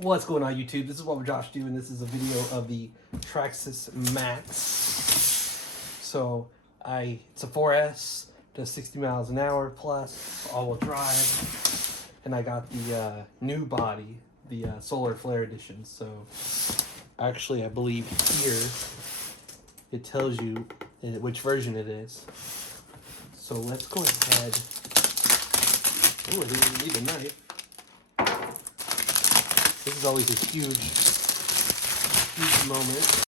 What's going on, YouTube? This is what Josh doing. This is a video of the Traxxas Maxx. So it's a 4S, does 60 miles an hour plus, all-wheel drive, and I got the new body, the Solar Flare Edition. So actually, I believe here it tells you which version it is. So let's go ahead. Oh, I didn't even need a knife. This is always a huge moment.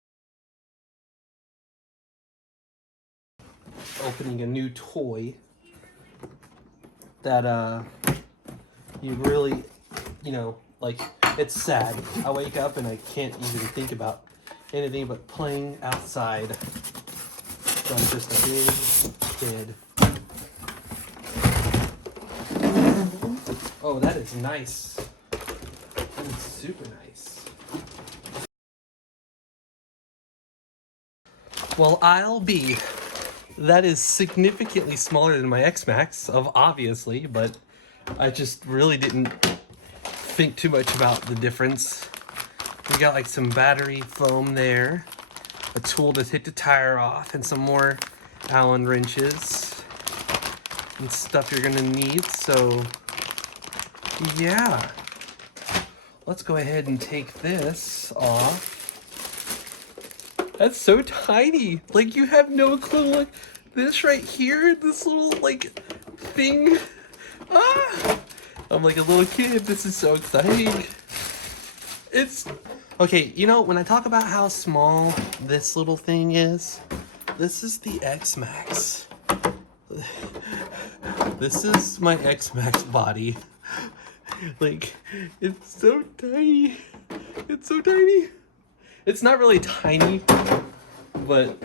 Opening a new toy that you really, like, it's sad. I wake up and I can't even think about anything but playing outside. So I'm just a big kid. Oh, that is nice. That is super nice. Well, I'll be. That is significantly smaller than my Maxx, obviously, but I just really didn't think too much about the difference. We got like some battery foam there, a tool to take the tire off, and some more Allen wrenches and stuff you're gonna need. So yeah, let's go ahead and take this off. That's so tiny. Like, you have no clue. Like, this right here, this little, like, thing. Ah! I'm like a little kid. This is so exciting. It's... Okay, when I talk about how small this little thing is, this is the Maxx. This is my Maxx body. Like, it's so tiny. It's so tiny. It's not really tiny, but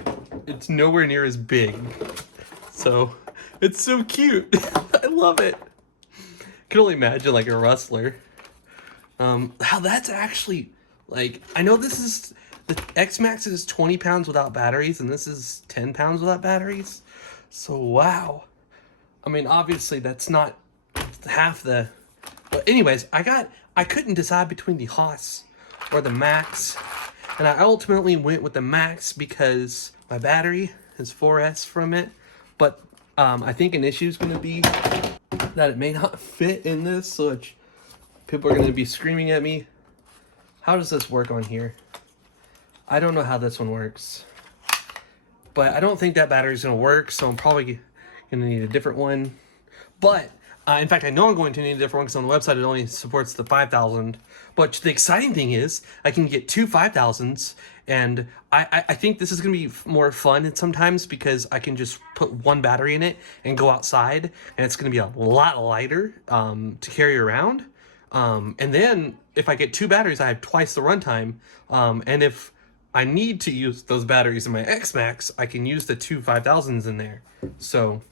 it's nowhere near as big. So, it's so cute. I love it. I can only imagine, like, a rustler. How that's actually, like, I know this is, the Maxx is 20 pounds without batteries, and this is 10 pounds without batteries. So, wow. I mean, obviously, that's not half the, but anyways, I couldn't decide between the Haas or the Maxx. And I ultimately went with the Maxx because my battery is 4S from it. But I think an issue is going to be that it may not fit in this, so people are going to be screaming at me. How does this work on here? I don't know how this one works. But I don't think that battery is going to work, so I'm probably going to need a different one. But in fact, I know I'm going to need a different one because on the website it only supports the 5,000. But the exciting thing is I can get two 5,000s, and I think this is going to be more fun sometimes because I can just put one battery in it and go outside, and it's going to be a lot lighter to carry around. And then if I get two batteries, I have twice the runtime. And if I need to use those batteries in my Maxx, I can use the two 5,000s in there. So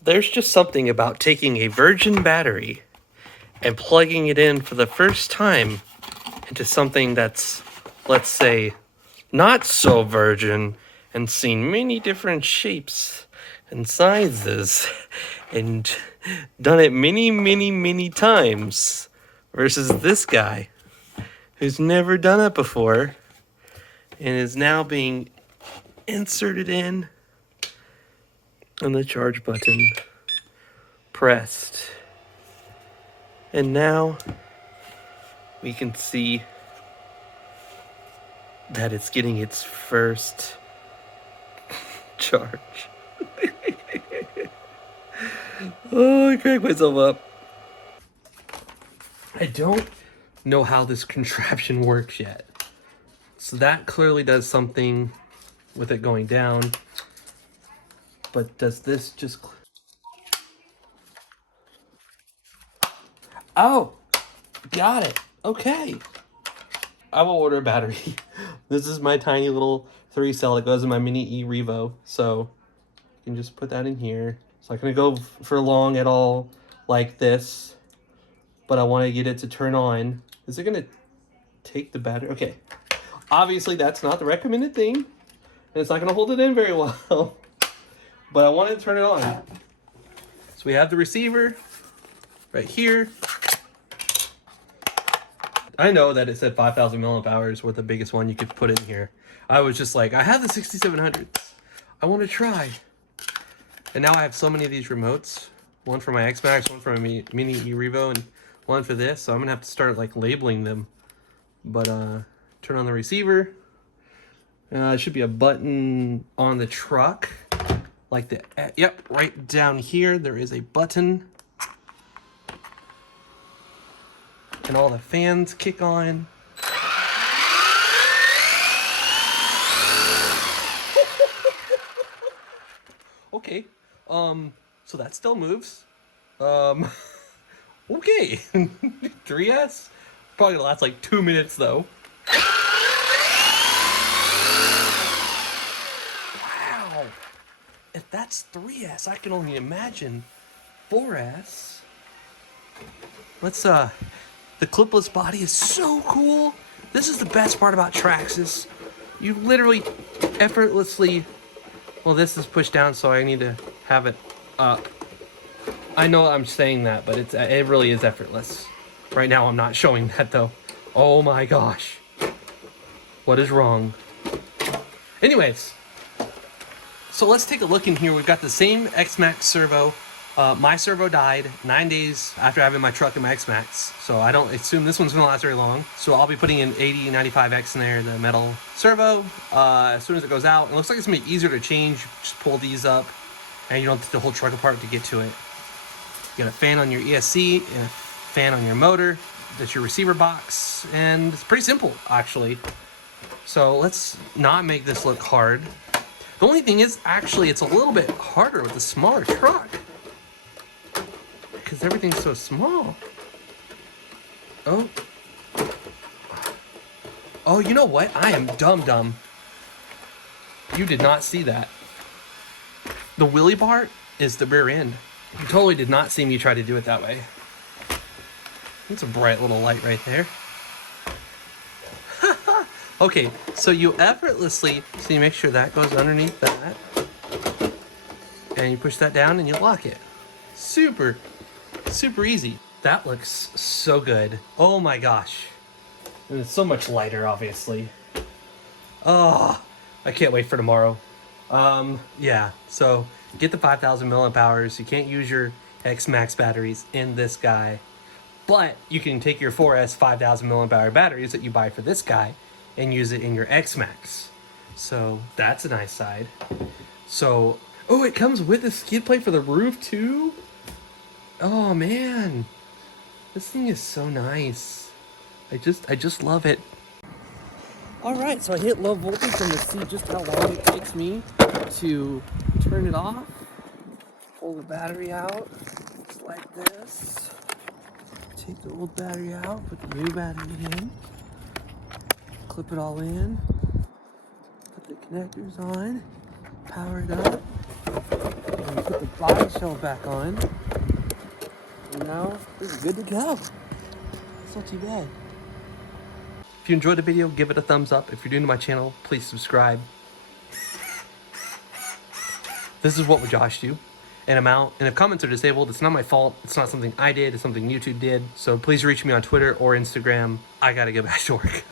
there's just something about taking a virgin battery and plugging it in for the first time into something that's, let's say, not so virgin and seen many different shapes and sizes and done it many times versus this guy who's never done it before and is now being inserted in and the charge button pressed. And now we can see that it's getting its first charge. Oh, I cracked myself up. I don't know how this contraption works yet. So that clearly does something with it going down. But does this just... Oh, got it. Okay. I will order a battery. This is my tiny little 3-cell that goes in my mini e-Revo. So you can just put that in here. It's not going to go for long at all like this. But I want to get it to turn on. Is it going to take the battery? Okay. Obviously, that's not the recommended thing. And it's not going to hold it in very well. But I wanted to turn it on. So we have the receiver right here. I know that it said 5,000 milliamp hours with the biggest one you could put in here. I was just like, I have the 6700s. I want to try. And now I have so many of these remotes. One for my X-Maxx, one for my Mini E-Revo, and one for this. So I'm going to have to start like labeling them. But turn on the receiver. There should be a button on the truck. Like the, yep, right down here there is a button. And all the fans kick on. Okay, so that still moves. Okay, 3S? Probably gonna last like 2 minutes though. Wow, if that's 3S, I can only imagine 4S. Let's, the clipless body is so cool. This is the best part about Traxxas. You literally effortlessly, well, this is pushed down, so I need to have it up. I know I'm saying that, but it really is effortless. Right now, I'm not showing that, though. Oh my gosh. What is wrong? Anyways, so let's take a look in here. We've got the same X-Maxx servo. My servo died 9 days after having my truck in my X-Maxx, so I don't assume this one's going to last very long. So I'll be putting in 8095X in there, the metal servo, as soon as it goes out. It looks like it's going to be easier to change. Just pull these up, and you don't take the whole truck apart to get to it. You got a fan on your ESC and a fan on your motor. That's your receiver box, and it's pretty simple, actually. So let's not make this look hard. The only thing is, actually, it's a little bit harder with the smaller truck, because everything's so small. Oh. Oh, you know what? I am dumb. You did not see that. The wheelie bar is the rear end. You totally did not see me try to do it that way. That's a bright little light right there. Okay, so you effortlessly, so you make sure that goes underneath that. And you push that down and you lock it. Super easy. That looks so good. Oh my gosh. And it's so much lighter, obviously. Oh, I can't wait for tomorrow. Yeah, so get the 5,000 milliamp hours. You can't use your X-Maxx batteries in this guy, but you can take your 4S 5,000 milliamp hour batteries that you buy for this guy and use it in your X-Maxx. So that's a nice side. So, oh, it comes with a skid plate for the roof too? Oh man, this thing is so nice. I just love it. All right, so I hit low voltage and to see just how long it takes me to turn it off. Pull the battery out, just like this. Take the old battery out, put the new battery in. Clip it all in. Put the connectors on. Power it up. And put the body shell back on. And now this is good to go. It's not too bad. If you enjoyed the video, give it a thumbs up. If you're new to my channel, please subscribe. This is what would Josh do. And I'm out. And if comments are disabled, it's not my fault. It's not something I did. It's something YouTube did. So please reach me on Twitter or Instagram. I gotta get back to work.